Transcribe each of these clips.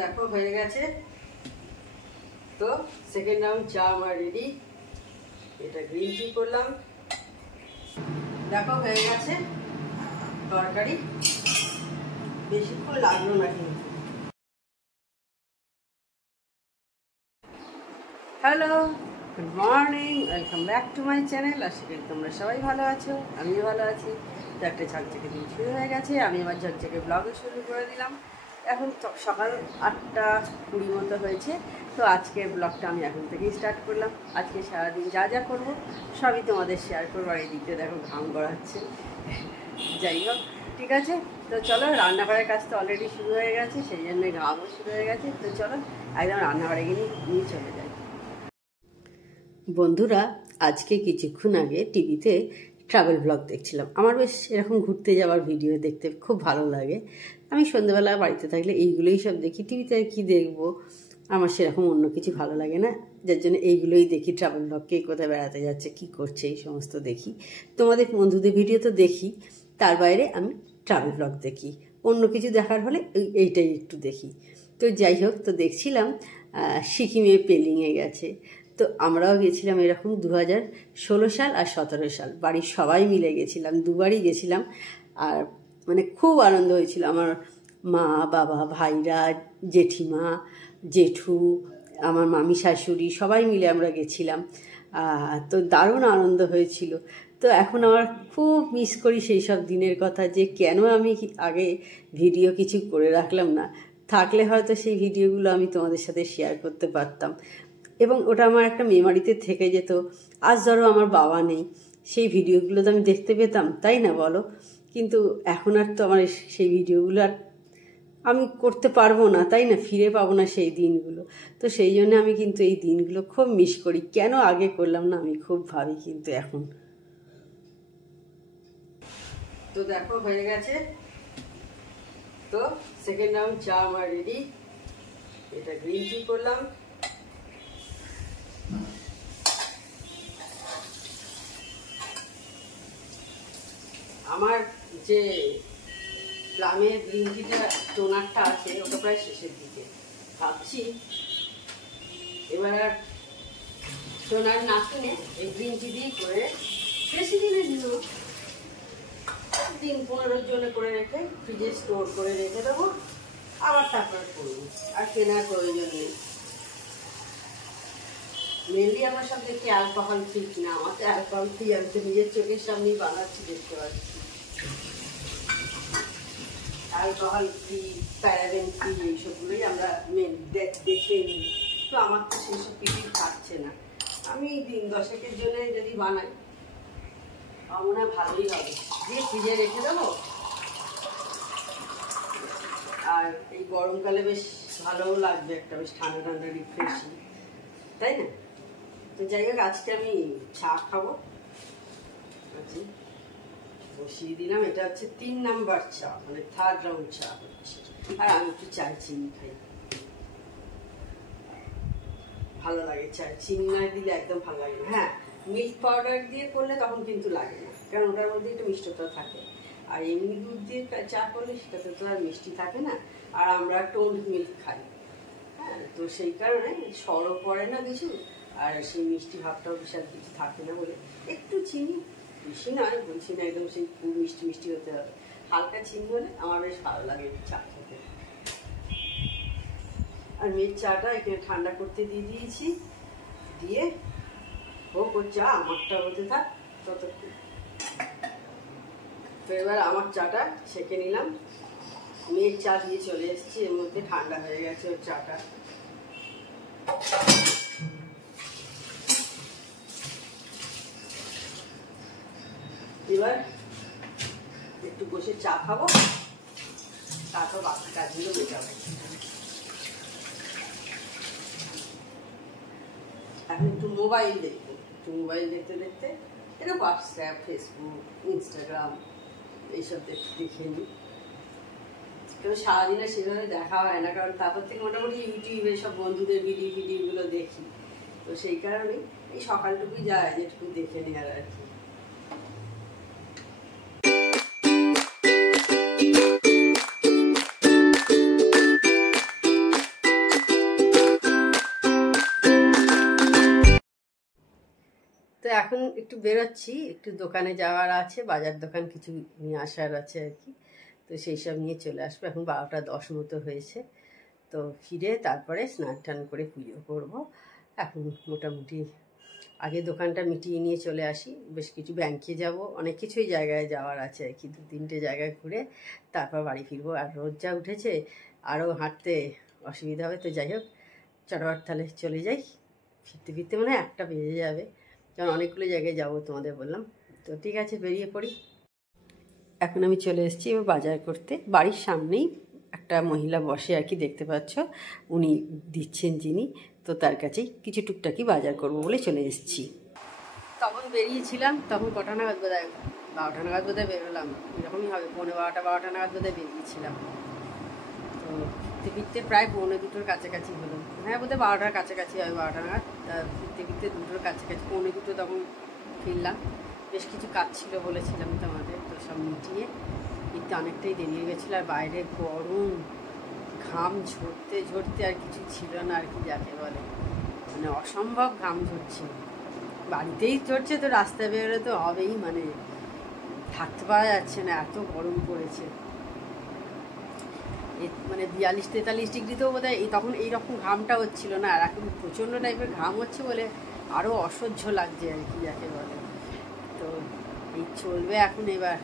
দেখো হয়ে গেছে। তো সেকেন্ড রাউন্ড চা আমার রেডি। এটা গ্রিন টি করলাম। দেখো হয়ে গেছে তরকারি, বেশিক্ষণ লাগলো না কিন্তু। Hello, good morning, welcome back to my channel. আশা করি তোমরা সবাই ভালো আছো, আমিও ভালো আছি। তো একটা ঝকঝকে দিন শুরু হয়ে গেছে, আমি আমার ঝকঝকে ব্লগে শুরু করে দিলাম। এখন সকাল 8:20 মতো হয়েছে। তো আজকের ব্লগটা আমি এখন থেকেই স্টার্ট করলাম। আজকে সারাদিন যা যা করবো সবই তোমাদের শেয়ার করবো। আর এই দিকটা দেখো ঘাম গড়াচ্ছে। যাই হোক, ঠিক আছে। তো চলো, রান্নাঘরের কাজ তো অলরেডি শুরু হয়ে গেছে, সেই জন্য ঘামও শুরু হয়ে গেছে। তো চলো একদম রান্নাঘরে গিয়ে নিয়ে চলে যাই। বন্ধুরা, আজকে কিছুক্ষণ আগে টিভিতে ট্রাভেল ব্লগ দেখছিলাম। আমার বেশ এরকম ঘুরতে যাওয়ার ভিডিও দেখতে খুব ভালো লাগে। আমি সন্ধ্যেবেলা বাড়িতে থাকলে এইগুলোই সব দেখি। টিভিতে আর কী দেখবো, আমার সেরকম অন্য কিছু ভালো লাগে না, যার জন্য এইগুলোই দেখি। ট্রাভেল ব্লগ, কে কোথায় বেড়াতে যাচ্ছে, কী করছে, এই সমস্ত দেখি। তোমাদের বন্ধুদের ভিডিও তো দেখি, তার বাইরে আমি ট্রাভেল ব্লগ দেখি। অন্য কিছু দেখার হলে এইটাই একটু দেখি। তো যাই হোক, তো দেখছিলাম সিকিমে পেলিংয়ে গেছে। তো আমরাও গেছিলাম এরকম 2016 সাল আর 17 সাল, বাড়ির সবাই মিলে গেছিলাম। দুবারই গেছিলাম। আর মানে খুব আনন্দ হয়েছিল। আমার মা, বাবা, ভাইরা, জেঠিমা, জেঠু, আমার মামি শাশুড়ি সবাই মিলে আমরা গেছিলাম। তো দারুণ আনন্দ হয়েছিল। তো এখন আমার খুব মিস করি সেই সব দিনের কথা, যে কেন আমি আগে ভিডিও কিছু করে রাখলাম না। থাকলে হয়তো সেই ভিডিওগুলো আমি তোমাদের সাথে শেয়ার করতে পারতাম এবং ওটা আমার একটা মেমোরিতে থেকে যেত। আজ ধরো আমার বাবা নেই, সেই ভিডিওগুলো তো আমি দেখতে পেতাম, তাই না বলো? কিন্তু এখন আর তো আমার সেই ভিডিওগুলো আর আমি করতে পারবো না, তাই না? ফিরে পাবো না সেই দিনগুলো। তো সেই জন্য আমি কিন্তু এই দিনগুলো খুব মিস করি। কেন আগে করলাম না আমি খুব ভাবি কিন্তু এখন। তো দেখো হয়ে গেছে। তো সেকেন্ড রাউন্ড চা আমার রেডি। এটা গ্রিন টি করলাম। আমার যে প্লামের গ্রিন টিটা টোনারটা আছে, ওটা প্রায় শেষের দিকে। ভাবছি এবার আর টোনার না কিনে এই গ্রিন টি দিয়েই করে বেশি দিনের জন্য 10-15 জন্য করে রেখে ফ্রিজে স্টোর করে রেখে দেবো, আবার তারপরে করবো। আর কেনার প্রয়োজন নেই। মেনলি আমার সব দেখি অ্যালকোহল ফ্রি কিনা। আমার তো অ্যালকোহল ফ্রি, আমি তো নিজের চোখের সামনেই বানাচ্ছি, দেখতে পাচ্ছি। অ্যালকোহল ফ্রি, প্যারাবেন ফ্রি, এইসবগুলোই আমরা দেখে নিই। তো আমার তো সেসব কিছুই থাকছে না। আমি দিন 10-এর জন্য যদি বানাই, আমার মনে হয় ভালোই হবে। দিয়ে ফ্রিজে রেখে দেবো। আর এই গরমকালে বেশ ভালোও লাগবে, একটা বেশ ঠান্ডা ঠান্ডা রিফ্রেশিং, তাই না? তো যাই হোক, আজকে আমি চা খাবো। আচ্ছা, বসিয়ে দিলাম। এটা হচ্ছে 3 নাম্বার চা, মানে থার্ড রাউন্ড চা হচ্ছে। আর আমি একটু চায় চিনি খাই, ভালো লাগে। চায় চিনি না দিলে একদম ভালো লাগে না। হ্যাঁ, মিল্ক পাউডার দিয়ে করলে তখন কিন্তু লাগে না, কারণ ওটার মধ্যে একটু মিষ্টতা থাকে। আর এমনি দুধ দিয়ে চা করলে সেটাতে তো আর মিষ্টি থাকে না। আর আমরা টোন্ড মিল্ক খাই, হ্যাঁ। তো সেই কারণে সরও পড়ে না কিছু, আর সেই মিষ্টি ভাবটাও বিশাল কিছু থাকে না বলে একটু চিনি, বেশি নয় বলছি না, একদম সেই খুব মিষ্টি মিষ্টি হতে হবে। হালকা চিনি হলে আমার বেশ ভালো লাগে চা খেতে। আর মেয়ের চাটা এখানে ঠান্ডা করতে দিয়ে দিয়েছি। দিয়ে হোক ওর চা, আমারটা হতে থাক ততক্ষণ। তো এবার আমার চাটা ছেঁকে নিলাম। মেয়ের চা দিয়ে চলে এসেছি, এর মধ্যে ঠান্ডা হয়ে গেছে ওর চাটা। এবার একটু বসে চা খাবো, তারপর বাকি কাজগুলো মেটাবো। এখন একটু মোবাইল দেখবো। একটু মোবাইল দেখতে দেখতে এটা হোয়াটসঅ্যাপ, ফেসবুক, ইনস্টাগ্রাম এইসব দেখে নিই। কারণ সারাদিনে সেভাবে দেখা হয় না, কারণ তারপর থেকে মোটামুটি ইউটিউবে সব বন্ধুদের ভিডিওগুলো দেখি। তো সেই কারণেই এই সকালটুকুই যায় যেটুকু দেখে নেওয়ার আর কি। এখন একটু বেরোচ্ছি, একটু দোকানে যাওয়ার আছে, বাজার দোকান কিছু নিয়ে আসার আছে আর কি। তো সেই সব নিয়ে চলে আসবো। এখন 12টা 10 মতো হয়েছে। তো ফিরে তারপরে স্নান টান করে পুজো করবো। এখন মোটামুটি আগে দোকানটা মিটিয়ে নিয়ে চলে আসি, বেশ কিছু ব্যাংকে যাব, অনেক কিছুই জায়গায় যাওয়ার আছে আর কি। 2-3টে জায়গায় ঘুরে তারপর বাড়ি ফিরবো। আর রোদ যা উঠেছে আরও হাঁটতে অসুবিধা হবে। তো যাই হোক, চটবার তাহলে চলে যাই। ফিরতে ফিরতে মনে হয় 1টা বেজে যাবে, কারণ অনেকগুলো জায়গায় যাবো তোমাদের বললাম। তো ঠিক আছে, বেরিয়ে পড়ি। এখন আমি চলে এসেছি বাজার করতে। বাড়ির সামনেই একটা মহিলা বসে আর কি, দেখতে পাচ্ছ, উনি দিচ্ছেন যিনি। তো তার কাছেই কিছু টুকটাকি বাজার করব বলে চলে এসেছি। তখন বেরিয়েছিলাম, তখন কটা নাগাদ বোধহয় 12টা নাগাদ বোধহয় বেরোলাম, এরকমই হবে, 12:15 নাগাদ বোধহয় বেরিয়েছিলাম। তো ফিরতে ফিরতে প্রায় 1:45-2টোর কাছাকাছি হলো। হ্যাঁ, বোধহয় 12টার কাছাকাছি হবে, 12টা নাগাদ। তা ফিরতে ফিরতে 2টোর কাছাকাছি, 1:45 তখন ফিরলাম। বেশ কিছু কাজ ছিল বলেছিলাম তো আমাদের, তো সব মিটিয়ে ফিরতে অনেকটাই দেরি হয়ে গেছিলো। আর বাইরে গরম, ঘাম ঝরতে ঝরতে আর কিছু ছিল না আর কি, যাকে বলে মানে অসম্ভব ঘাম ঝরছে। বাড়িতেই ঝরছে, তো রাস্তায় বেরোলে তো হবেই, মানে থাকতে পারা যাচ্ছে না, এত গরম পড়েছে। মানে 42-43 ডিগ্রিতেও বোধ হয় তখন এইরকম ঘামটা হচ্ছিল না। আর এখন প্রচণ্ড টাইপের ঘাম হচ্ছে বলে আরও অসহ্য লাগছে আর কি, যাকে বলে। তো এই চলবে এখন এবার।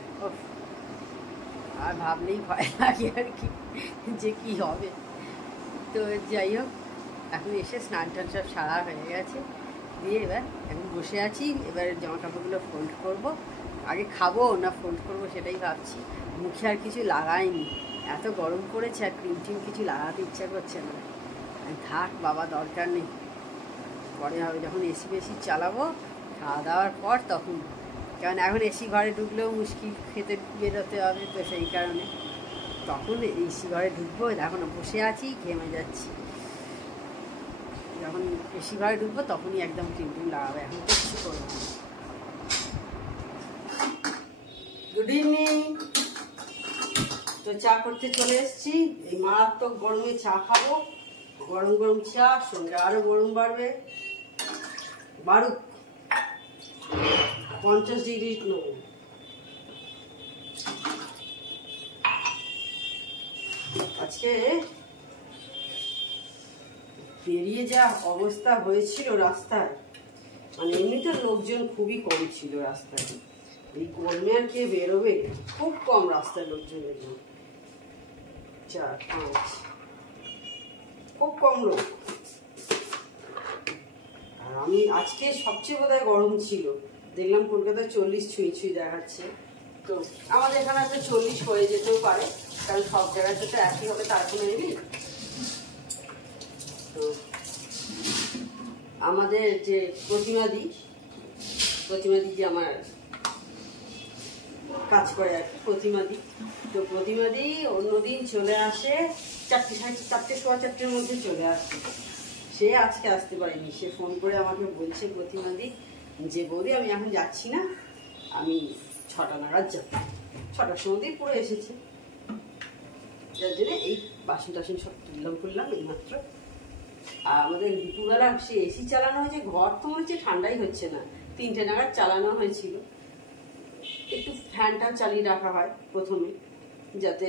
আর ভাবলেই ভয় লাগে আর কি, যে কি হবে। তো যাই হোক, এখন এসে স্নান টান সব সারা হয়ে গেছে, দিয়ে এবার এখন বসে আছি। এবার জামা কাপড়গুলো ফোল্ড করবো। আগে খাবো না ফোল্ড করবো সেটাই ভাবছি। মুখে আর কিছু লাগাইনি, এত গরম পড়েছে, আর ক্রিম টিম কিছু লাগাতে ইচ্ছা করছে না। থাক বাবা, দরকার নেই, পরে হবে যখন এসি বেশি চালাবো খাওয়া দাওয়ার পর, তখন। কারণ এখন এসি ঘরে ঢুকলেও মুশকিল, খেতে বেরোতে হবে, তো সেই কারণে তখন এসি ঘরে ঢুকবো। এখন বসে আছি, ঘেমে যাচ্ছি। যখন এসি ঘরে ঢুকবো তখনই একদম ক্রিম টিম লাগাবে, এখন তো কিছু করবো না। Good evening. তো চা করতে চলে এসেছি। এই মারাত্মক গরমে চা খাবো, গরম গরম চা, সঙ্গে আরো গরম বাড়বে, বারুক 50 ডিগ্রি নেব। আজকে বেরিয়ে যা অবস্থা হয়েছিল রাস্তায়, মানে এমনিতে লোকজন খুবই কম ছিল রাস্তায়। এই গরমে আর কে বেরোবে, খুব কম রাস্তায় লোকজনের জন্য, 4-5, খুব কম লোক। আর আমি আজকে সবচেয়ে বোধহয় গরম ছিল, দেখলাম কলকাতায় 40 ছুঁই দেখাচ্ছে। তো আমাদের এখানে একটা 40 হয়ে যেতেও পারে, কারণ সব জায়গাতে তো একই হবে তার কোনো নেই। তো আমাদের যে প্রতিমাদি যে আমার কাজ করে আর কি, প্রতিমাদি, তো প্রতিমাদি অন্যদিন চলে আসে 4:30-4:15-4:15 মধ্যে চলে আসে। সে আজকে আসতে পারেনি। সে ফোন করে আমাকে বলছে প্রতিমাদি যে বৌদি আমি এখন যাচ্ছি না, আমি 6টা নাগাদ যাবো। 6টার সময়তেই পুরো এসেছে, যার জন্য এই বাসন টাসন সব করলাম এইমাত্র। আর আমাদের দুপুরবেলা সে এসি চালানো হয়েছে, ঘর তো মনে হচ্ছে ঠান্ডাই হচ্ছে না। 3টে নাগাদ চালানো হয়েছিল। একটু ফ্যানটা চালিয়ে রাখা হয় প্রথমে, যাতে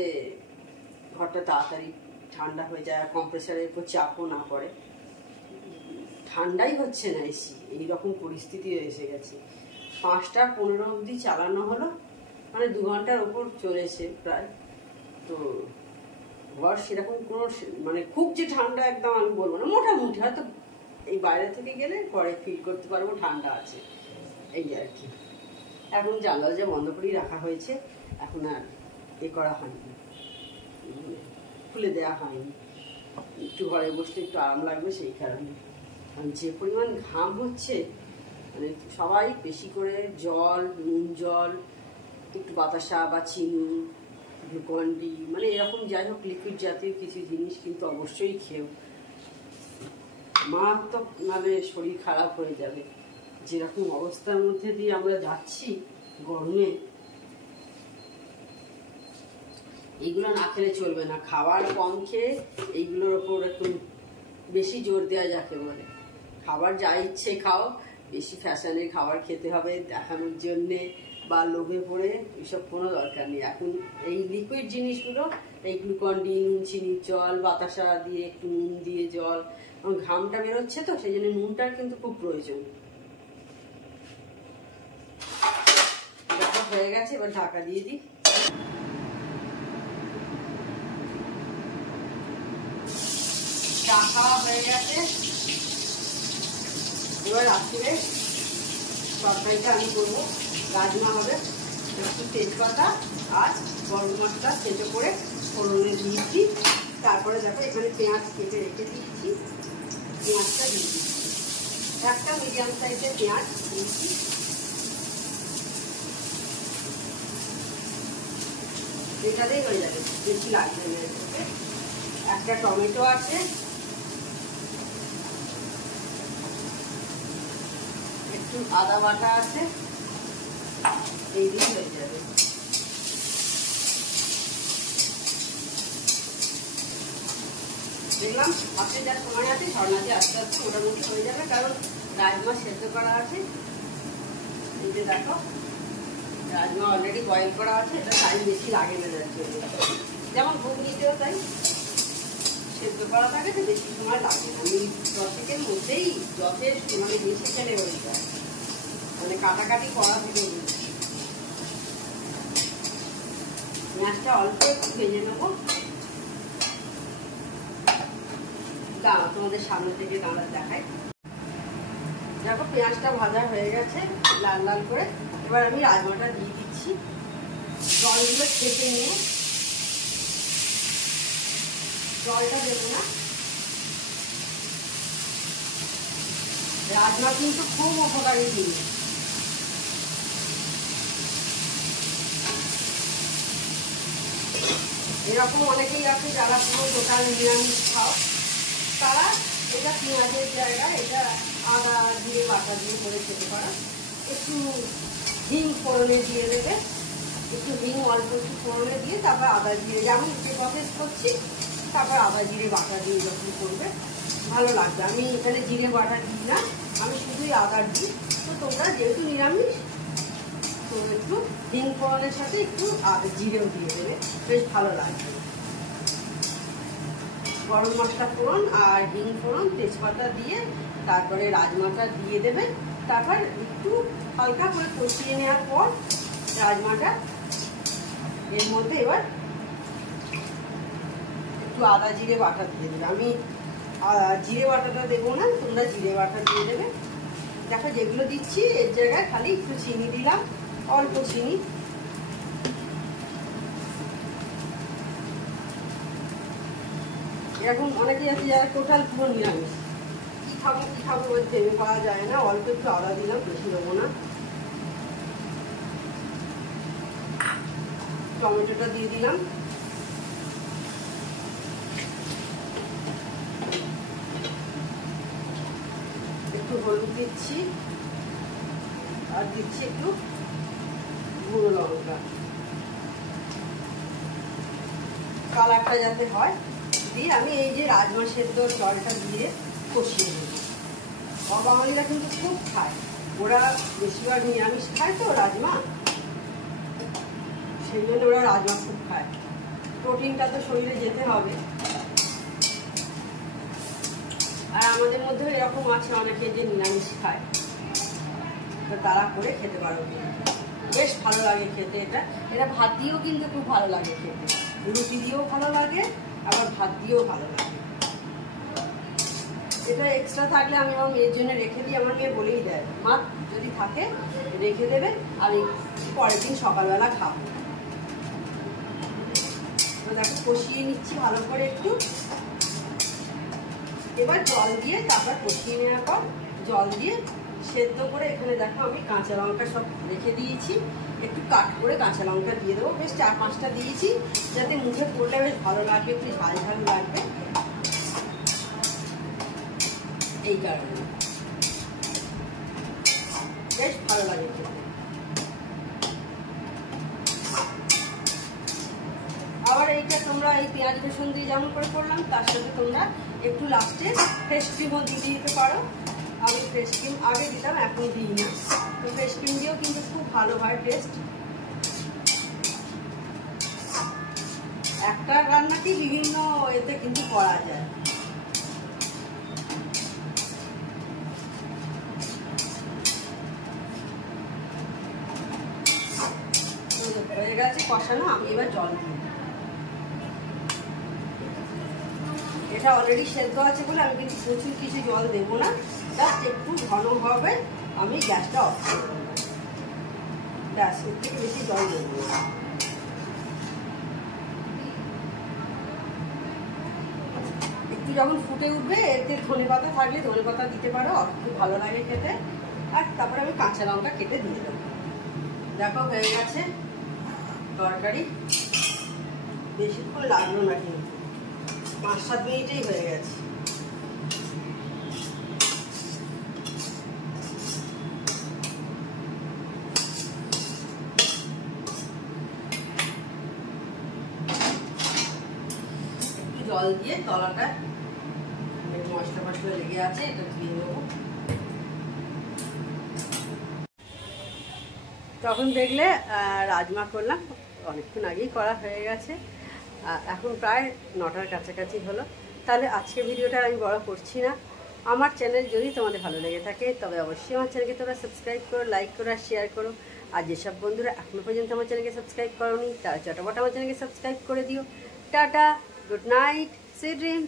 ঘরটা তাড়াতাড়ি ঠান্ডা হয়ে যায়, আর কম্প্রেসারের উপর চাপও না পড়ে। ঠান্ডাই হচ্ছে না এসি, এইরকম পরিস্থিতি এসে গেছে। 5টা 15 অবধি চালানো হলো, মানে 2 ঘন্টার ওপর চলেছে প্রায়। তো ঘর সেরকম কোনো, মানে খুব যে ঠান্ডা একদম আমি বলবো না, মোটামুটি হয়তো এই বাইরে থেকে গেলে ঘরে ফিল করতে পারবো ঠান্ডা আছে, এই আর কি। এখন জানলা যে বন্ধ করেই রাখা হয়েছে, এখন আর করা হয়নি, খুলে দেওয়া হয়নি। একটু ঘরে বসলে একটু আরাম লাগবে সেই কারণে। কারণ যে পরিমাণ ঘাম হচ্ছে, মানে সবাই বেশি করে জল, নুন জল, একটু বাতাসা বা চিনি, গ্লুকন-ডি, মানে এরকম যাই হোক লিকুইড জাতীয় কিছু জিনিস কিন্তু অবশ্যই খেও। মারাত্মক, নাহলে শরীর খারাপ হয়ে যাবে। যেরকম অবস্থার মধ্যে দিয়ে আমরা যাচ্ছি গরমে, এইগুলো না খেলে চলবে না। খাবার কম খেয়ে এইগুলোর ওপর একটু বেশি জোর দেওয়া যাকে বলে। খাবার যা ইচ্ছে খাও, বেশি ফ্যাশনের খাবার খেতে হবে দেখানোর জন্যে বা লোভে পড়ে এসব কোনো দরকার নেই। এখন এই লিকুইড জিনিসগুলো, এই গ্লুকন ডি, নুন চিনির জল, বাতাসা দিয়ে একটু নুন দিয়ে জল, ঘামটা বেরোচ্ছে তো সেই জন্য নুনটার কিন্তু খুব প্রয়োজন। হয়ে গেছে, এবার ঢাকা দিয়ে দিই। চা খাওয়া হয়ে গেছে। এবার রাত্রে তরকারিটা আমি করবো, রাজমা হবে, একটু তেজপাতা আর গরম মশলা থেতো করে ফোড়নে দিয়েছি। তারপরে দেখো এখানে পেঁয়াজ কেটে রেখে দিয়েছি, পেঁয়াজটা দিয়ে দিচ্ছি, একটা মিডিয়াম সাইজের পেঁয়াজ দিয়েছি। এটাতেই হয়ে যাবে, বেশি লাগবে না। একটা টমেটো আছে, একটু আদা বাটা আছে, এই দিয়ে হয়ে যাবে। দেখলাম হাতে যা সময় আছে ঝর্ণাতে আস্তে আস্তে মোটামুটি হয়ে যাবে, কারণ রাজমা সেদ্ধ করা আছে। এই যে দেখো রাজমা অলরেডি বয়েল করা আছে, এটা টাইম বেশি লাগে না যার জন্য। যেমন ঘুগনিতেও তাই সেদ্ধ করা থাকে তো বেশি সময় লাগে না, 10 মধ্যেই যথেষ্ট, মানে বেশি খেলে হয়ে যায়, মানে কাটাকাটি করা থেকে। পেঁয়াজটা অল্প একটু ভেজে নেবো, দাঁড়া তোমাদের সামনে থেকে দাঁড়া দেখাই। দেখো পেঁয়াজটা ভাজা হয়ে গেছে লাল লাল করে। এবার আমি রাজমাটা দিয়ে দিচ্ছি, জলগুলো ছেঁকে নিয়ে, জলটা দেবো না। রাজমা কিন্তু খুব উপকারী জিনিস। এরকম অনেকেই আছে যারা পুরো টোটাল নিরামিষ খাও, তারা এটা পেঁয়াজের জায়গায় এটা আদা জিরে বাটা দিয়ে করে খেতে পারো। একটু হিং ফোড়নে দিয়ে দেবে, একটু হিং অল্প একটু ফোড়নে দিয়ে তারপর আদা জিরে, যেমন যে প্রসেস করছি তারপর আদা জিরে বাটা দিয়ে যখন করবে ভালো লাগবে। আমি এখানে জিরে বাটা দিই না, আমি শুধুই আদা দিই। তো তোমরা যেহেতু নিরামিষ তো একটু হিং ফোড়নের সাথে একটু আদা জিরেও দিয়ে দেবে, বেশ ভালো লাগবে। গরম মশলা ফোড়ন আর হিং ফোড়ন তেজপাতা দিয়ে তারপরে রাজমাটা দিয়ে দেবে। তারপর একটু হালকা করে কষিয়ে নেওয়ার পর রাজমাটা এর মধ্যে এবার একটু আদা জিরে বাটা দিয়ে দেবে। আমি জিরে বাটাটা দেবো না, তোমরা জিরে বাটা দিয়ে দেবে। দেখো যেগুলো দিচ্ছি এর জায়গায় খালি একটু চিনি দিলাম, অল্প চিনি। এরকম অনেকেই আছে যারা টোটাল পুরো নিরামিষ, কি খাবো ভেবে পাওয়া যায় না। অল্প একটু আদা দিলাম, বেশি দেবো না। টমেটোটা দিয়ে দিলাম, একটু হলুদ দিচ্ছি আর দিচ্ছি একটু গুঁড়ো লঙ্কা, কালারটা যাতে হয়। দিয়ে আমি এই যে রাজমা সেদ্ধ জলটা দিয়ে কষিয়ে নেব। বাঙালিরা কিন্তু খুব খায়, ওরা বেশিরভাগ নিরামিষ খায় তো রাজমা, সেই জন্য ওরা রাজমা খুব খায়। প্রোটিনটা তো শরীরে যেতে হবে। আর আমাদের মধ্যে এরকম আছে অনেকে যে নিরামিষ খায়, তো তারা করে খেতে পারো, বেশ ভালো লাগে খেতে। এটা ভাত দিয়েও কিন্তু খুব ভালো লাগে খেতে, রুটি দিয়েও ভালো লাগে, আবার ভাত দিয়েও ভালো লাগে। এটা এক্সট্রা থাকলে আমি আমার মেয়ের জন্য রেখে দিই, আমার মেয়ে বলেই দেয় মা যদি থাকে রেখে দেবে, আমি পরের দিন সকালবেলা খাবো। তো দেখো কষিয়ে নিচ্ছি ভালো করে একটু। এবার জল দিয়ে তারপর কষিয়ে নেওয়ার পর জল দিয়ে সেদ্ধ করে এখানে দেখো আমি কাঁচা লঙ্কা সব রেখে দিয়েছি, একটু কাট করে কাঁচা লঙ্কা দিয়ে দেবো। বেশ 4-5টা দিয়েছি যাতে মুখে পড়লে বেশ ভালো লাগবে, একটু ঝাল ঝাল লাগবে, এই কারণে বেশ ভালো লাগে খেতে। আবার এইটা তোমরা এই পেঁয়াজ রসুন দিয়ে যেমন করে করলাম তার সাথে তোমরা একটু লাস্টে ফ্রেশ ক্রিমও দিয়ে দিতে পারো। আমি ফ্রেশ ক্রিম আগে দিতাম, এখন দিই না। তো ফ্রেশ ক্রিম দিয়েও কিন্তু খুব ভালো হয় টেস্ট। একটা রান্নাটি বিভিন্ন এতে কিন্তু করা যায়। হয়ে গেছে কষানো, আমি এবার জল দিই। এটা অলরেডি সেদ্ধ আছে বলে আমি কিন্তু প্রচুর কিছু জল দেবো না, জাস্ট একটু ঘন হবে। আমি গ্যাসটা অফ করে দেবো, ব্যাস, এর থেকে বেশি জল দেবো না। একটু যখন ফুটে উঠবে এতে ধনেপাতা থাকলে ধনেপাতা দিতে পারো, খুব ভালো লাগে খেতে। আর তারপরে আমি কাঁচা লঙ্কা কেটে দিয়ে দেবো। দেখো হয়ে গেছে তরকারি, বেশিক্ষণ লাগলো না, কিন্তু 5-7 মিনিটেই হয়ে গেছে। একটু জল দিয়ে তলাটা মশলা মশলা লেগে আছে, এটা ধুয়ে নেবো। তখন দেখলে রাজমা করলাম, অনেকক্ষণ আগেই করা হয়ে গেছে। এখন প্রায় 9টার কাছাকাছি হলো। তাহলে আজকে ভিডিওটা আমি বড় করছি না। আমার চ্যানেল যদি তোমাদের ভালো লেগে থাকে তবে অবশ্যই আমার চ্যানেলকে তোমরা সাবস্ক্রাইব করো, লাইক করো আর শেয়ার করো। আর যেসব বন্ধুরা এখনো পর্যন্ত আমার চ্যানেলকে সাবস্ক্রাইব করোনি তারা চটাপট আমার চ্যানেলকে সাবস্ক্রাইব করে দিও। Tata, good night, sweet dreams.